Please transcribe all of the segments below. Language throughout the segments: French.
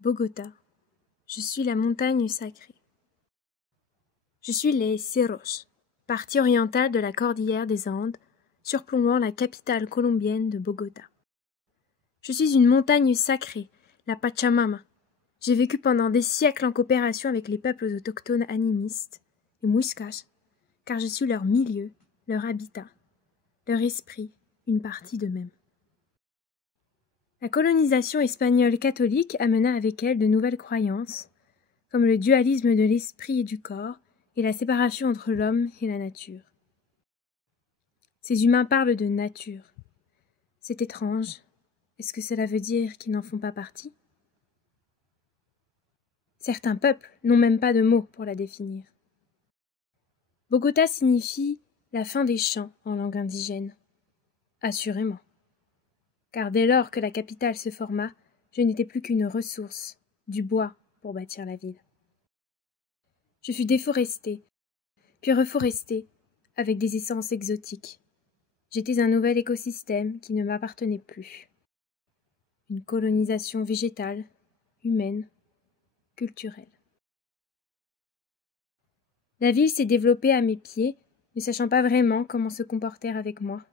Bogota. Je suis la montagne sacrée. Je suis les Cerros, partie orientale de la cordillère des Andes, surplombant la capitale colombienne de Bogota. Je suis une montagne sacrée, la Pachamama. J'ai vécu pendant des siècles en coopération avec les peuples autochtones animistes, les Muiscas, car je suis leur milieu, leur habitat, leur esprit, une partie d'eux-mêmes. La colonisation espagnole catholique amena avec elle de nouvelles croyances, comme le dualisme de l'esprit et du corps et la séparation entre l'homme et la nature. Ces humains parlent de nature. C'est étrange. Est-ce que cela veut dire qu'ils n'en font pas partie ? Certains peuples n'ont même pas de mots pour la définir. Bogota signifie la fin des champs en langue indigène. Assurément. Car dès lors que la capitale se forma, je n'étais plus qu'une ressource, du bois pour bâtir la ville. Je fus déforestée, puis reforestée, avec des essences exotiques. J'étais un nouvel écosystème qui ne m'appartenait plus. Une colonisation végétale, humaine, culturelle. La ville s'est développée à mes pieds, ne sachant pas vraiment comment se comporter avec moi.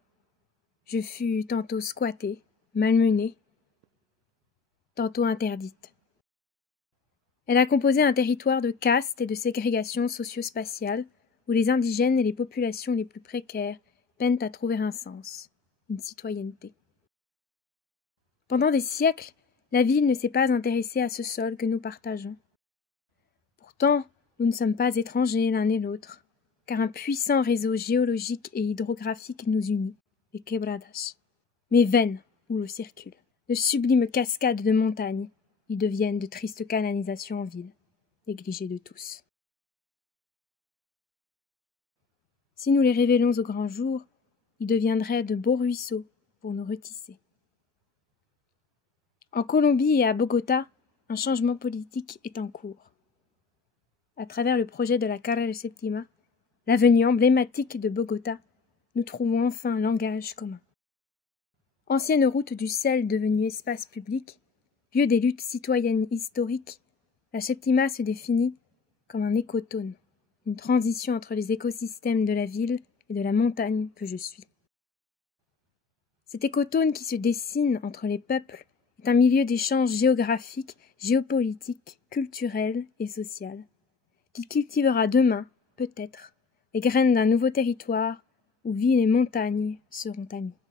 Je fus tantôt squattée, malmenée, tantôt interdite. Elle a composé un territoire de caste et de ségrégation socio-spatiale où les indigènes et les populations les plus précaires peinent à trouver un sens, une citoyenneté. Pendant des siècles, la ville ne s'est pas intéressée à ce sol que nous partageons. Pourtant, nous ne sommes pas étrangers l'un et l'autre, car un puissant réseau géologique et hydrographique nous unit, les quebradas. Mes veines où l'eau circule, de sublimes cascades de montagnes, y deviennent de tristes canalisations en ville, négligées de tous. Si nous les révélons au grand jour, ils deviendraient de beaux ruisseaux pour nous retisser. En Colombie et à Bogota, un changement politique est en cours. À travers le projet de la Carrera Séptima, l'avenue emblématique de Bogota, nous trouvons enfin un langage commun. Ancienne route du sel devenue espace public, lieu des luttes citoyennes historiques, la Séptima se définit comme un écotone, une transition entre les écosystèmes de la ville et de la montagne que je suis. Cet écotone qui se dessine entre les peuples est un milieu d'échange géographique, géopolitique, culturel et social, qui cultivera demain, peut-être, les graines d'un nouveau territoire où ville et montagne seront amies.